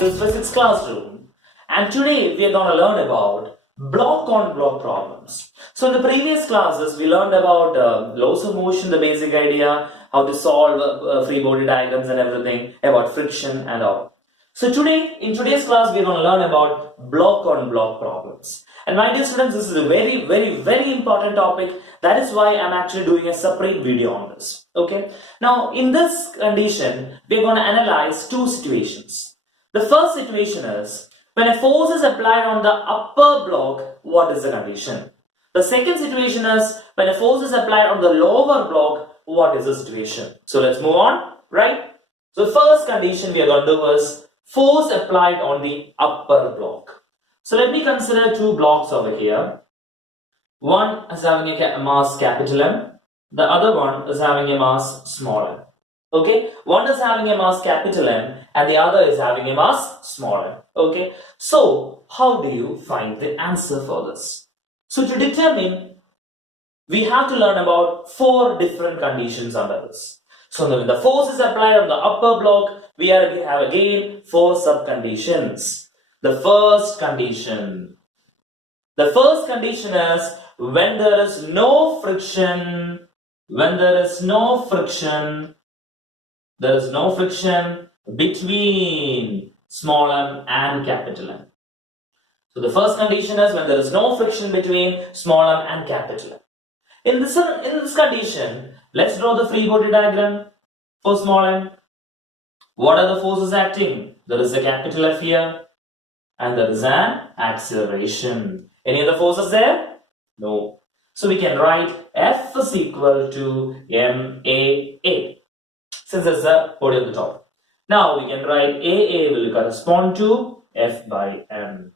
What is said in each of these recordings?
Physics classroom, and today we are going to learn about block on block problems. So in the previous classes we learned about laws of motion, the basic idea, how to solve free body diagrams and everything, about friction and all. So today, in today's class, we are going to learn about block on block problems. And my dear students, this is a very important topic. That is why I'm actually doing a separate video on this. Okay. Now, in this condition, we are going to analyze two situations. The first situation is, when a force is applied on the upper block, what is the condition? The second situation is, when a force is applied on the lower block, what is the situation? So let's move on, right? So the first condition we are going to do is force applied on the upper block. So let me consider two blocks over here. One is having a mass capital M, the other one is having a mass small m. Okay, one is having a mass capital M and the other is having a mass small m. Okay, so how do you find the answer for this? So to determine, we have to learn about four different conditions under this. So when the force is applied on the upper block, we have again four sub-conditions. The first condition is when there is no friction, there is no friction between small m and capital M. So the first condition is when there is no friction between small m and capital M. In this condition, let's draw the free body diagram for small m. What are the forces acting? There is a capital F here and there is an acceleration. Any other forces there? No. So we can write F is equal to MAA, since there's a body on the top. Now we can write AA will correspond to F by M.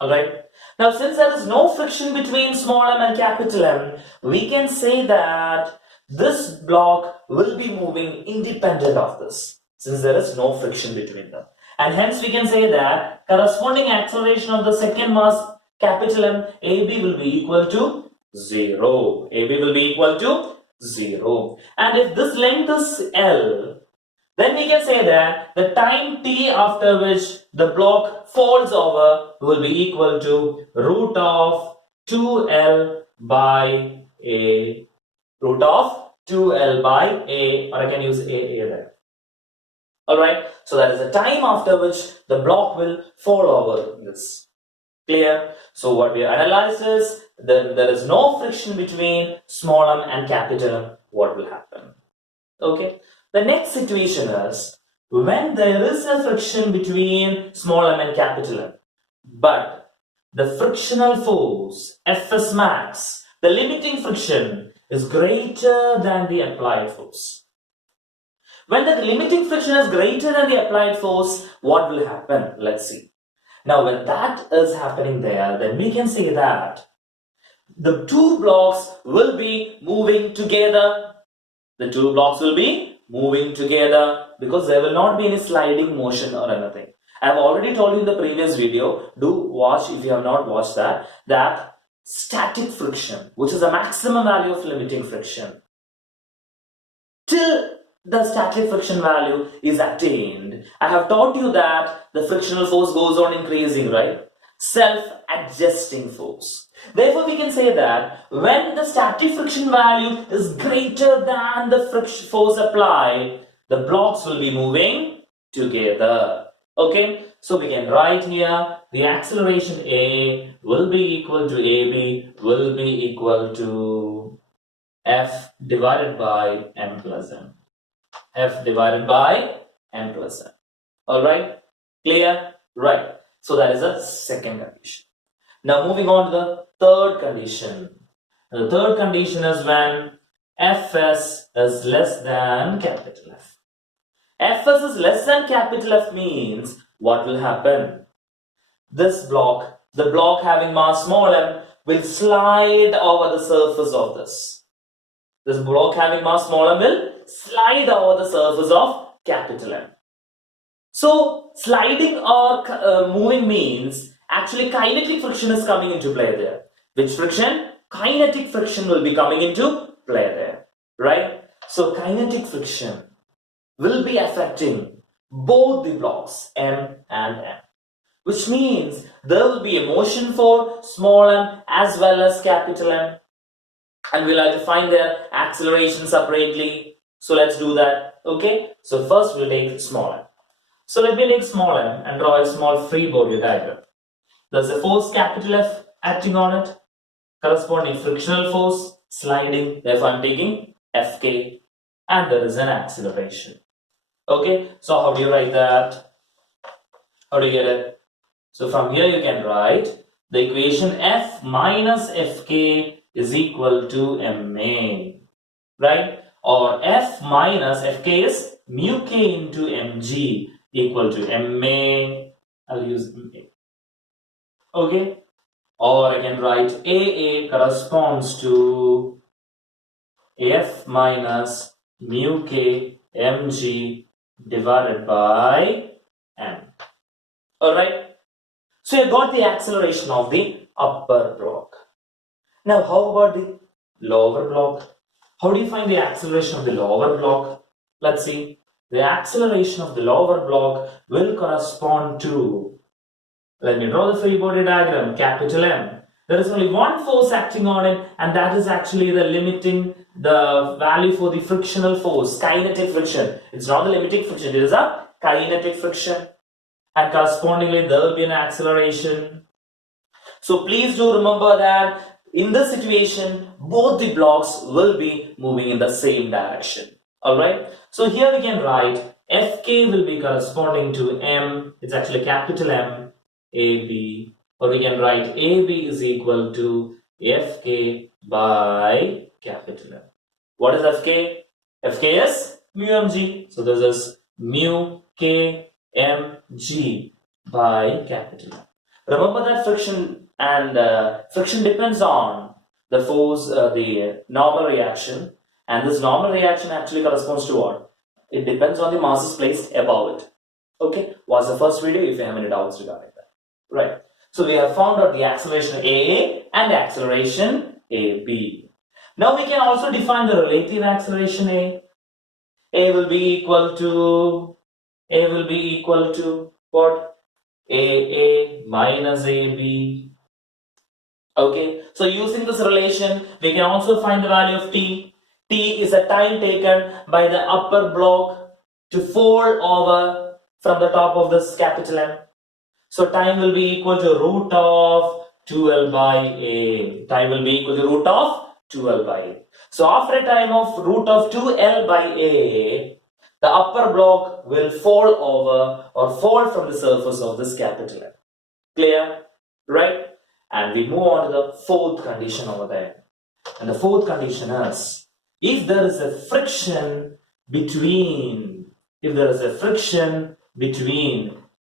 Alright. Now since there is no friction between small m and capital M, we can say that this block will be moving independent of this, since there is no friction between them. And hence we can say that corresponding acceleration of the second mass capital M, AB will be equal to 0. AB will be equal to 0. And if this length is L, then we can say that the time t after which the block falls over will be equal to root of 2L by A. Root of 2L by A, or I can use AA there. Alright, so that is the time after which the block will fall over this. Clear? So what we analyzed is, then there is no friction between small m and capital M. What will happen? Okay. The next situation is when there is a friction between small m and capital M, but the frictional force Fs max, the limiting friction, is greater than the applied force. When the limiting friction is greater than the applied force, what will happen? Let's see. Now when that is happening there, then we can say that the two blocks will be moving together. The two blocks will be moving together because there will not be any sliding motion or anything. I have already told you in the previous video, do watch if you have not watched that static friction, which is the maximum value of limiting friction, till the static friction value is attained, I have taught you that the frictional force goes on increasing, right? Self-adjusting force. Therefore, we can say that when the static friction value is greater than the friction force applied, the blocks will be moving together. Okay, so we can write here the acceleration A will be equal to AB will be equal to F divided by M plus M. F divided by M plus M. Alright, clear? Right. So that is the second condition. Now moving on to the third condition. The third condition is when Fs is less than capital F. Fs is less than capital F means what will happen? This block, the block having mass small m, will slide over the surface of this. This block having mass small m will slide over the surface of capital M. So sliding or moving means actually kinetic friction is coming into play there. Which friction? Kinetic friction will be coming into play there, right? So kinetic friction will be affecting both the blocks M and M, which means there will be a motion for small m as well as capital M, and we'll have to find their acceleration separately. So let's do that. Okay, so first we'll take small m. So let me take small m and draw a small free body diagram. There's a force capital F acting on it, corresponding frictional force sliding, therefore I'm taking Fk, and there is an acceleration. Okay, so how do you write that? How do you get it? So from here you can write the equation F minus Fk is equal to Ma, right? Or F minus Fk is mu k into mg equal to Ma. I'll use Ma. Okay, or I can write AA corresponds to F minus mu k mg divided by m. Alright, so you got the acceleration of the upper block. Now how about the lower block? How do you find the acceleration of the lower block? Let's see. The acceleration of the lower block will correspond to, let me draw the free body diagram, capital M. There is only one force acting on it, and that is actually the limiting the value for the frictional force, kinetic friction. It's not the limiting friction, it is a kinetic friction. And correspondingly, there will be an acceleration. So please do remember that in this situation, both the blocks will be moving in the same direction. Alright, so here we can write Fk will be corresponding to M, it's actually capital M, AB, or we can write AB is equal to Fk by capital M. What is Fk? Fk is mu mg, so this is mu k mg by capital M. Remember that friction depends on the force, the normal reaction, and this normal reaction actually corresponds to what? It depends on the masses placed above it. Okay, watch the first video if you have any doubts regarding that. Right. So we have found out the acceleration AA and the acceleration AB. Now we can also define the relative acceleration A. A will be equal to what? AA minus AB. Okay, so using this relation, we can also find the value of T. T is the time taken by the upper block to fold over from the top of this capital M. So time will be equal to root of 2L by A. Time will be equal to root of 2L by A. So after a time of root of 2L by A, the upper block will fold over or fold from the surface of this capital M. Clear? Right? And we move on to the fourth condition over there. And the fourth condition is, if there is a friction between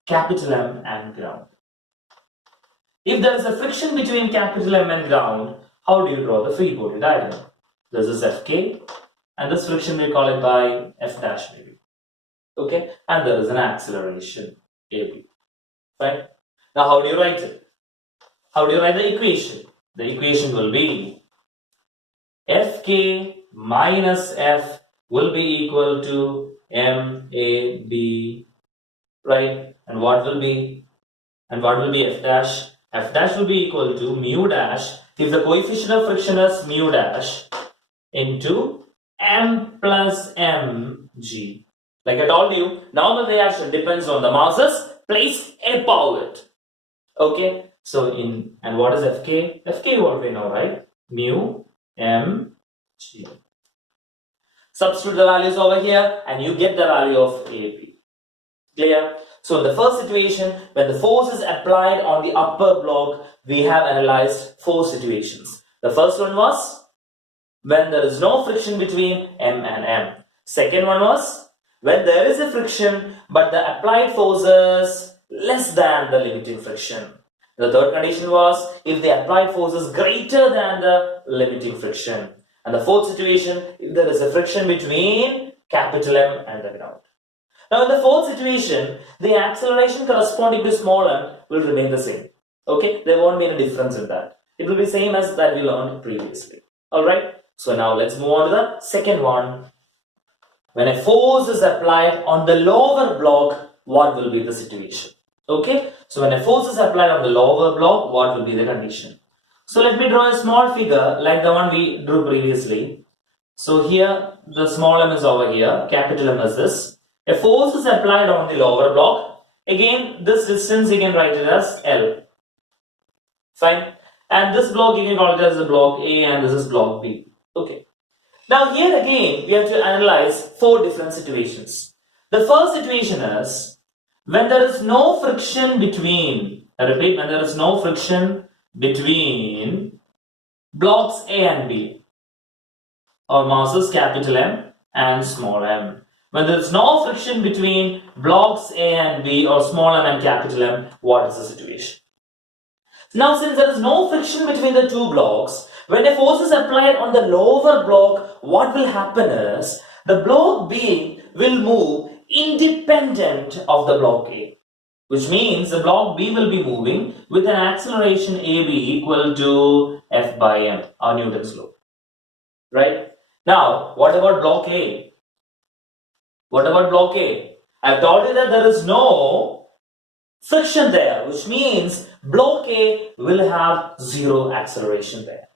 capital M and ground. If there is a friction between capital M and ground, how do you draw the free body diagram? This is Fk, and this friction we call it by F dash maybe. Okay, and there is an acceleration AB. Fine. Now how do you write it? How do you write the equation? The equation will be Fk minus F will be equal to MAB, right? And what will be F dash? F dash will be equal to mu dash, if the coefficient of friction is mu dash, into M plus mg. Like I told you, normal reaction depends on the masses placed above it. Okay, so and what is Fk? Fk what we know, right? Mu mg. Substitute the values over here and you get the value of AB. Clear? So in the first situation, when the force is applied on the upper block, we have analyzed four situations. The first one was when there is no friction between M and M. Second one was when there is a friction but the applied force is less than the limiting friction. The third condition was if the applied force is greater than the limiting friction. And the fourth situation, if there is a friction between capital M and the ground. Now in the fourth situation, the acceleration corresponding to small m will remain the same. Okay, there won't be any difference in that. It will be same as that we learned previously. Alright, So now let's move on to the second one. When a force is applied on the lower block, what will be the situation? Okay, so when a force is applied on the lower block, what will be the condition? So let me draw a small figure like the one we drew previously. So here the small m is over here, capital M is this. A force is applied on the lower block. Again, this distance you can write it as L. Fine. And this block you can call it as the block A and this is block B. Okay. Now here again we have to analyze four different situations. The first situation is when there is no friction between, I repeat, when there is no friction between blocks A and B, or masses capital M and small m. When there is no friction between blocks A and B or small m and capital M, what is the situation? Now since there is no friction between the two blocks, when a force is applied on the lower block, what will happen is the block B will move independent of the block A, which means the block B will be moving with an acceleration AB equal to F by m, or Newton's law. Right? Now, what about block A? What about block A? I've told you that there is no friction there, which means block A will have zero acceleration there.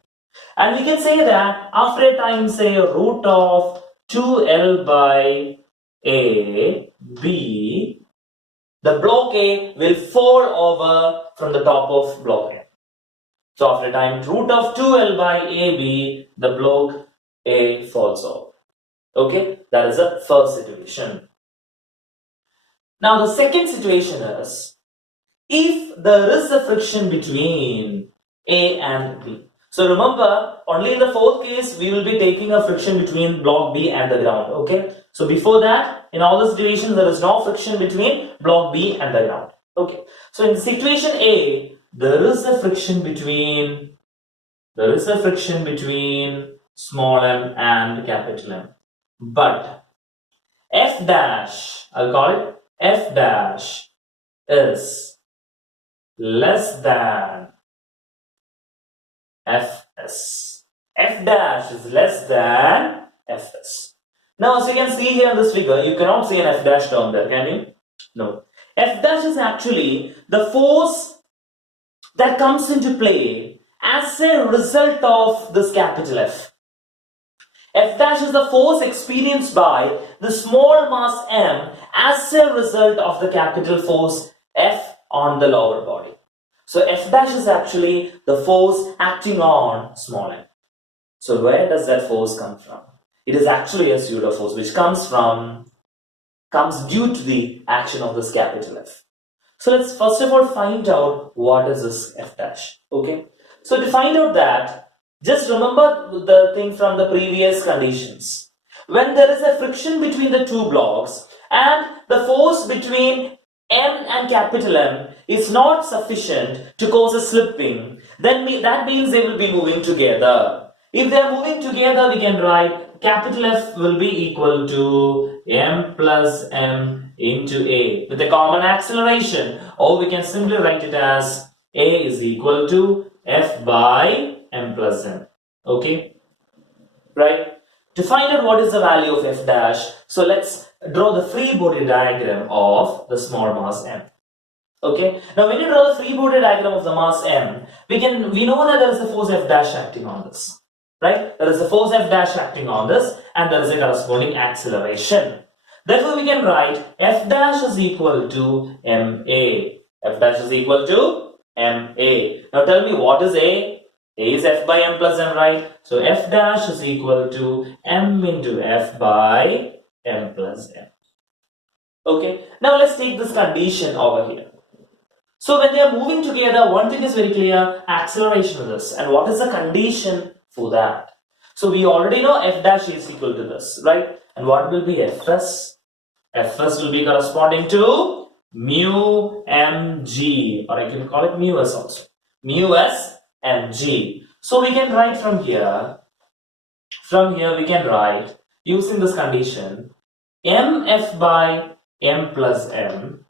And we can say that after a time, say root of 2L by A, B, the block A will fall over from the top of block A. So after a time, root of 2L by AB, the block A falls over. Okay, that is the first situation. Now the second situation is, if there is a friction between A and B. So remember, only in the fourth case, we will be taking a friction between block B and the ground. Okay, so before that, in all the situations, there is no friction between block B and the ground. Okay, so in situation A, there is a friction between small m and capital M. But F dash, I'll call it F dash, is less than Fs. F dash is less than Fs. Now, as you can see here in this figure, you cannot see an F dash term there, can you? No. F dash is actually the force that comes into play as a result of this capital F. F dash is the force experienced by the small mass m as a result of the capital force F on the lower body. So F dash is actually the force acting on small m. So where does that force come from? It is actually a pseudo force which comes due to the action of this capital F. So let's first of all find out what is this F dash. Okay. So to find out that, just remember the thing from the previous conditions. When there is a friction between the two blocks and the force between M and capital M is not sufficient to cause a slipping, then that means they will be moving together. If they are moving together, we can write capital F will be equal to M plus M into A with a common acceleration, or we can simply write it as A is equal to F by M plus M. Okay, right? To find out what is the value of F dash, so let's draw the free body diagram of the small mass M. Okay, now when you draw the free body diagram of the mass M, we know that there is a force F dash acting on this, right? There is a force F dash acting on this, and there is a corresponding acceleration. Therefore, we can write F dash is equal to MA. F dash is equal to MA. Now tell me, what is A? A is F by M plus M, right? So F dash is equal to M into F by M plus M. Okay, now let's take this condition over here. So when they are moving together, one thing is very clear, acceleration of this. And what is the condition for that? So we already know F dash is equal to this, right? And what will be Fs? Fs will be corresponding to mu mg, or I can call it mu s also. Mu s mg. So we can write from here we can write, using this condition, mf by m plus m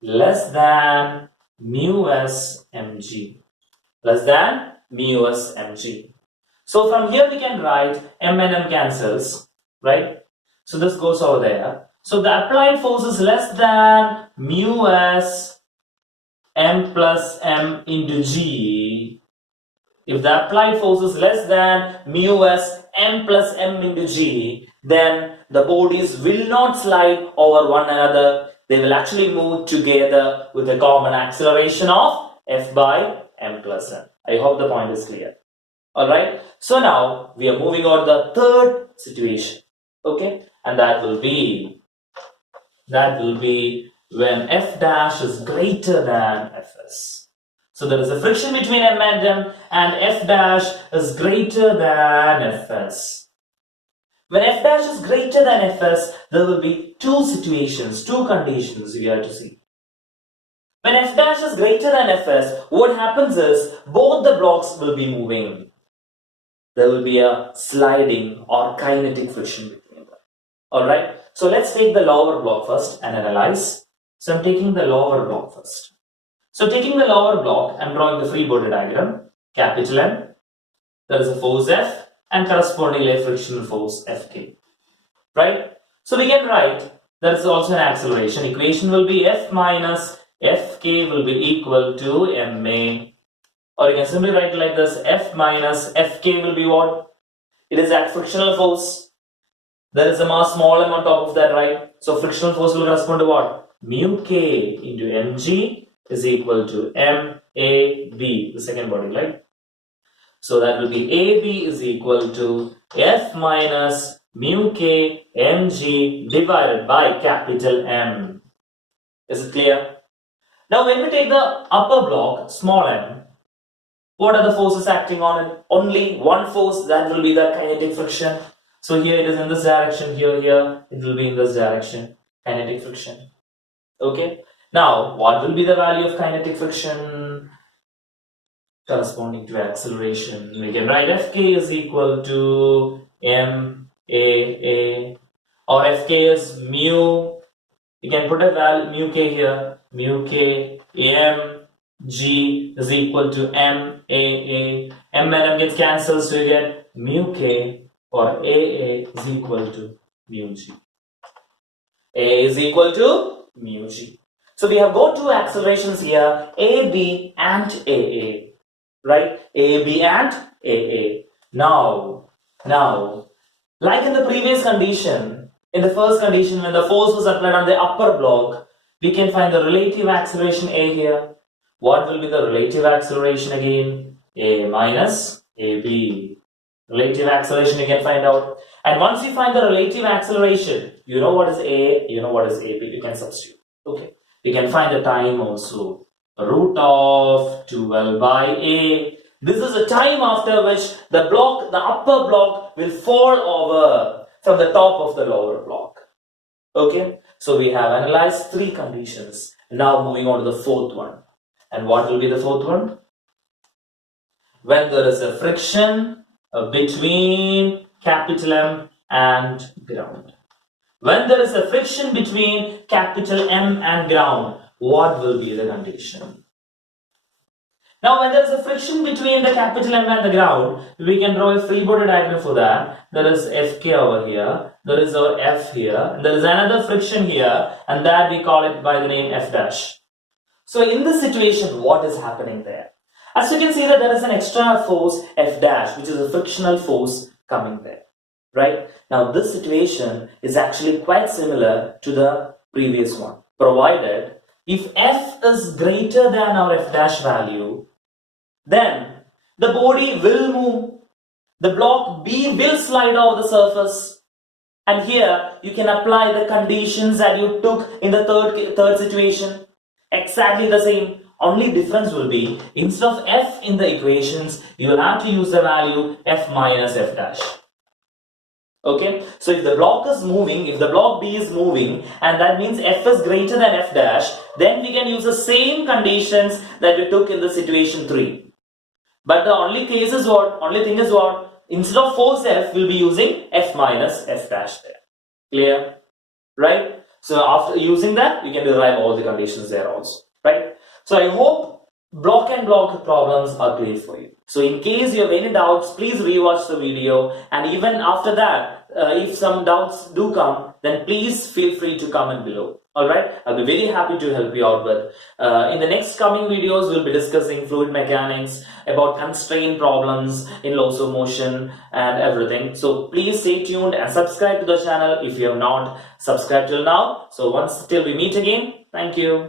less than mu s mg, less than mu s mg. So from here we can write m and m cancels, right? So this goes over there. So the applied force is less than mu s m plus m into g. If the applied force is less than mu s m plus m into g, then the bodies will not slide over one another. They will actually move together with a common acceleration of f by m plus m. I hope the point is clear. Alright, so now we are moving on to the third situation. Okay, and that will be when f dash is greater than fs. So there is a friction between m and m, and f dash is greater than fs. When f dash is greater than fs, there will be two situations, two conditions we have to see. When f dash is greater than fs, what happens is both the blocks will be moving. There will be a sliding or kinetic friction between them. Alright, so let's take the lower block first and analyze. So I'm taking the lower block first. So taking the lower block, I'm drawing the free body diagram. Capital M, there is a force F and correspondingly a frictional force Fk. Right? So we can write there is also an acceleration. Equation will be F minus Fk will be equal to ma. Or you can simply write it like this, F minus Fk will be what? It is that frictional force. There is a mass small m on top of that, right? So frictional force will correspond to what? Mu k into mg is equal to MAB, the second body, right? So that will be AB is equal to F minus mu k mg divided by capital M. Is it clear? Now when we take the upper block, small m, what are the forces acting on it? Only one force, that will be the kinetic friction. So here it is in this direction, here it will be in this direction, kinetic friction. Okay. Now, what will be the value of kinetic friction corresponding to acceleration? We can write Fk is equal to MAA, or Fk is mu. You can put a value mu k here, mu k mg is equal to MAA. M and M gets cancelled, so you get mu k or AA is equal to mu g. A is equal to mu g. So we have got two accelerations here, AB and AA, right? AB and AA. Now, like in the previous condition, in the first condition when the force was applied on the upper block, we can find the relative acceleration A here. What will be the relative acceleration again? A minus AB. Relative acceleration you can find out. And once you find the relative acceleration, you know what is A, you know what is AB, you can substitute. Okay. You can find the time also. Root of 12 by A. This is the time after which the upper block will fall over from the top of the lower block. Okay. So we have analyzed three conditions. Now moving on to the fourth one. And what will be the fourth one? When there is a friction between capital M and ground. When there is a friction between capital M and ground, what will be the condition? Now when there is a friction between the capital M and the ground, we can draw a free body diagram for that. There is Fk over here, there is our F here, and there is another friction here, and that we call it by the name F dash. So in this situation, what is happening there? As you can see that there is an extra force F dash, which is a frictional force coming there, right? Now this situation is actually quite similar to the previous one, provided if F is greater than our F dash value, then the body will move, the block B will slide over the surface, and here you can apply the conditions that you took in the third situation, exactly the same. Only difference will be, instead of F in the equations, you will have to use the value F minus F dash. Okay, so if the block is moving, if the block B is moving, and that means F is greater than F dash, then we can use the same conditions that we took in the situation 3. But the only thing is what? Instead of force F, we'll be using F minus F dash there. Clear? Right? So after using that, we can derive all the conditions there also. Right? So I hope block and block problems are great for you. So in case you have any doubts, please rewatch the video, and even after that, if some doubts do come, then please feel free to comment below. Alright, I'll be very happy to help you out with. In the next coming videos, we'll be discussing fluid mechanics, about constraint problems in laws of motion and everything. So please stay tuned and subscribe to the channel if you have not subscribed till now. So once till we meet again, thank you.